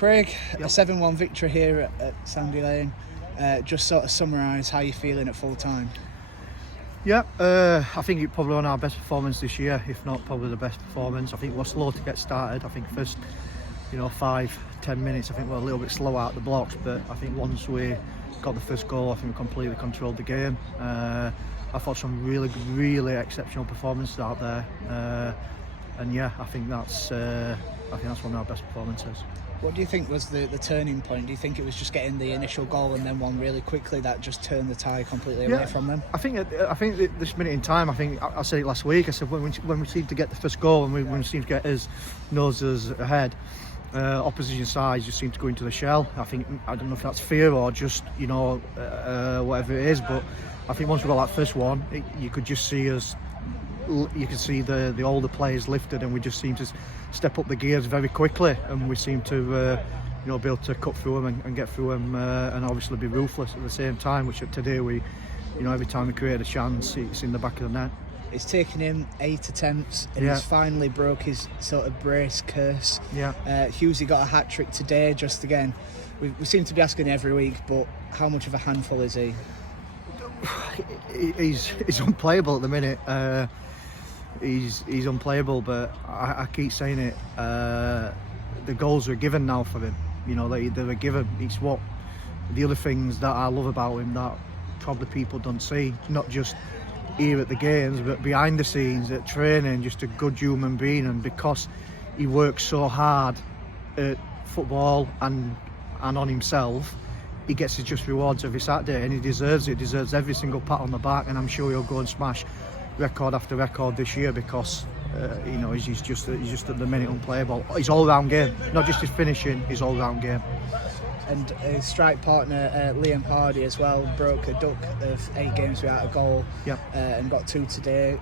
Craig, a 7-1 victory here at Sandy Lane. Just sort of summarise how you're feeling at full time. Yeah, I think it's probably one of our best performance this year, if not probably the best performance. I think we're slow to get started. I think first 5-10 minutes I think we're a little bit slow out the blocks, but I think once we got the first goal I think we completely controlled the game. I thought some really exceptional performances out there, and yeah, I think that's one of our best performances. What do you think was the turning point? Do you think it was just getting the initial goal and then one really quickly that just turned the tide completely away from them? I think this minute in time, I think I said it last week, I said when we seemed to get the first goal and when we seemed to get his noses ahead, opposition sides just seemed to go into the shell. I don't know if that's fear or just whatever it is, but I think once we got that first one, you could just see us. You could see the older players lifted, and we just seemed to step up the gears very quickly, and we seemed to be able to cut through them and get through them, and obviously be ruthless at the same time. Which today we, every time we create a chance, it's in the back of the net. It's taken him 8 attempts, and he's finally broke his sort of brace curse. Hughesy got a hat-trick today. Just again, we seem to be asking every week, but how much of a handful is he? He's unplayable at the minute. He's unplayable, but I keep saying it. The goals are given now for him. They were given. It's what the other things that I love about him that probably people don't see. Not just here at the games, but behind the scenes at training. Just a good human being, and because he works so hard at football and on himself, he gets his just rewards every Saturday, and he deserves it. Deserves every single pat on the back, and I'm sure he'll go and smash record after record this year because he's just at the minute unplayable. His all-round game, not just his finishing, his all-round game. And his strike partner Liam Hardy as well broke a duck of 8 games without a goal, and got 2 today.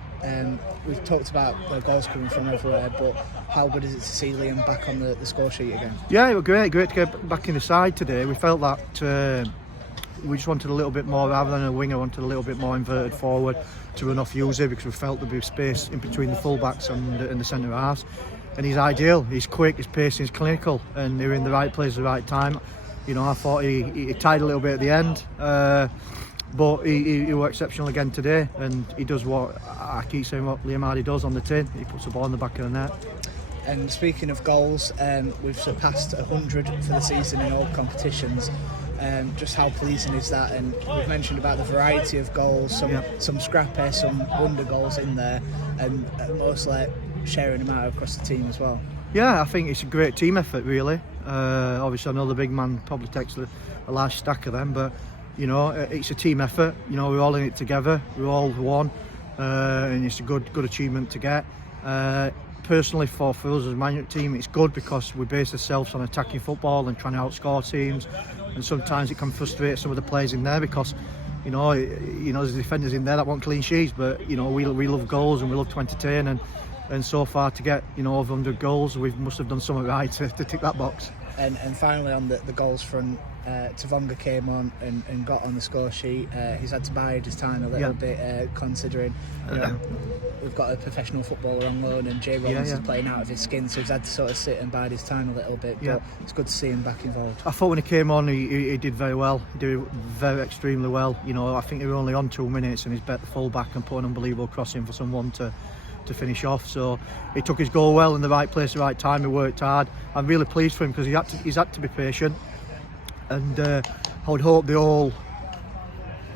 We've talked about the goals coming from everywhere, but how good is it to see Liam back on the score sheet again? Yeah, it was great to get back in the side today. We felt that we just wanted a little bit more, rather than a winger, wanted a little bit more inverted forward to run off Hughesy, because we felt there'd be space in between the full-backs and the centre halves. And he's ideal, he's quick, he's pacey, he's clinical, and they're in the right place at the right time. I thought he tied a little bit at the end, but he was exceptional again today, and he does what I keep saying what Liam Hardy does on the tin. He puts the ball in the back of the net. And speaking of goals, we've surpassed 100 for the season in all competitions. Just how pleasing is that? And we've mentioned about the variety of goals, some scrappy, some wonder goals in there, and mostly sharing them out across the team as well. Yeah, I think it's a great team effort, really. Obviously, I know the big man probably takes a large stack of them, but it's a team effort. We're all in it together. We're all one, and it's a good achievement to get. Personally, for us as a management team, it's good because we base ourselves on attacking football and trying to outscore teams, and sometimes it can frustrate some of the players in there because there's defenders in there that want clean sheets, but we love goals and we love to entertain, and so far to get over 100 goals, we must have done something right to tick that box. And finally on the goals front, Tavonga came on and got on the score sheet. He's had to bide his time a little bit, considering we've got a professional footballer on loan, and Jay Rollins is playing out of his skin, so he's had to sort of sit and bide his time a little bit. But it's good to see him back involved. I thought when he came on, he did very well. He did extremely well. I think they were only on 2 minutes, and he's bet the full back and put an unbelievable crossing for someone to finish off. So he took his goal well in the right place, the right time. He worked hard. I'm really pleased for him because he's had to be patient, and I would hope the whole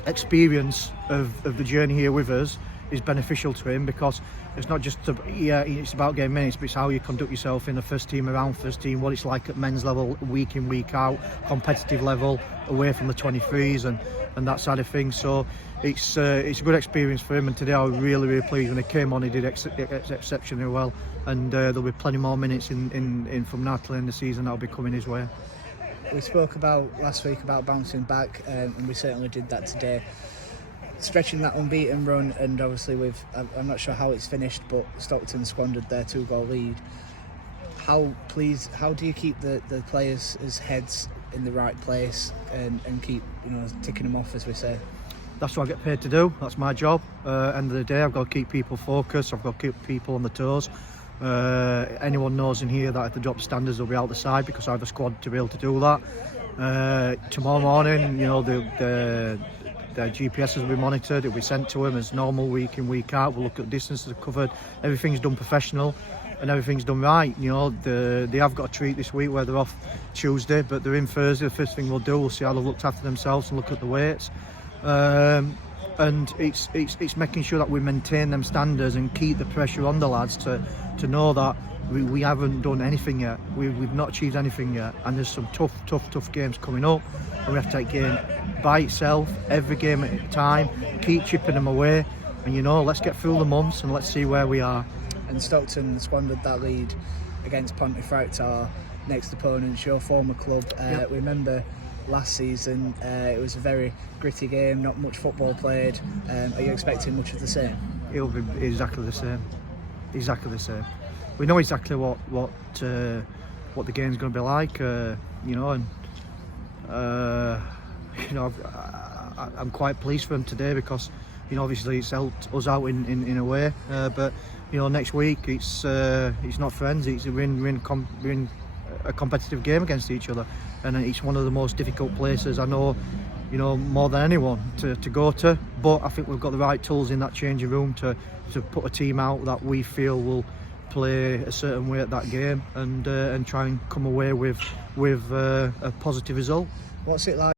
experience of the journey here with us is beneficial to him, because it's not just it's about getting minutes, but it's how you conduct yourself in the first team, around first team, what it's like at men's level, week in, week out, competitive level, away from the 23s and that side of things. So it's a good experience for him, and today I was really pleased when he came on. He did exceptionally well, and there'll be plenty more minutes in from now till the end of the season that'll be coming his way. We spoke about last week about bouncing back, and we certainly did that today. Stretching that unbeaten run, and obviously I'm not sure how it's finished, but Stockton squandered their 2-goal lead. How do you keep the players' heads in the right place and keep ticking them off, as we say? That's what I get paid to do. That's my job. End of the day, I've got to keep people focused. I've got to keep people on the toes. Anyone knows in here that if they drop standards, they'll be out the side because I have a squad to be able to do that. Tomorrow morning, you know, the GPS will be monitored. It'll be sent to them as normal, week in, week out. We'll look at distances covered. Everything's done professional and everything's done right. You know, they have got a treat this week where they're off Tuesday, but they're in Thursday. The first thing we'll do, we'll see how they've looked after themselves and look at the weights. And it's making sure that we maintain them standards and keep the pressure on the lads to know that we haven't done anything yet. We've not achieved anything yet, and there's some tough games coming up, and we have to take game by itself, every game at a time, keep chipping them away, and you know, let's get through the months and let's see where we are. And Stockton squandered that lead against Pontefract, our next opponents, your former club. Yep. We remember last season it was a very gritty game, not much football played. Are you expecting much of the same? It'll be exactly the same. Exactly the same. We know exactly what the game's going to be like, you know, and you know, I'm quite pleased for them today because, you know, obviously it's helped us out in a way, but you know, next week it's not friends, we're in a competitive game against each other, and it's one of the most difficult places I know, you know, more than anyone to go to. But I think we've got the right tools in that changing room to put a team out that we feel will play a certain way at that game and try and come away with a positive result. What's it like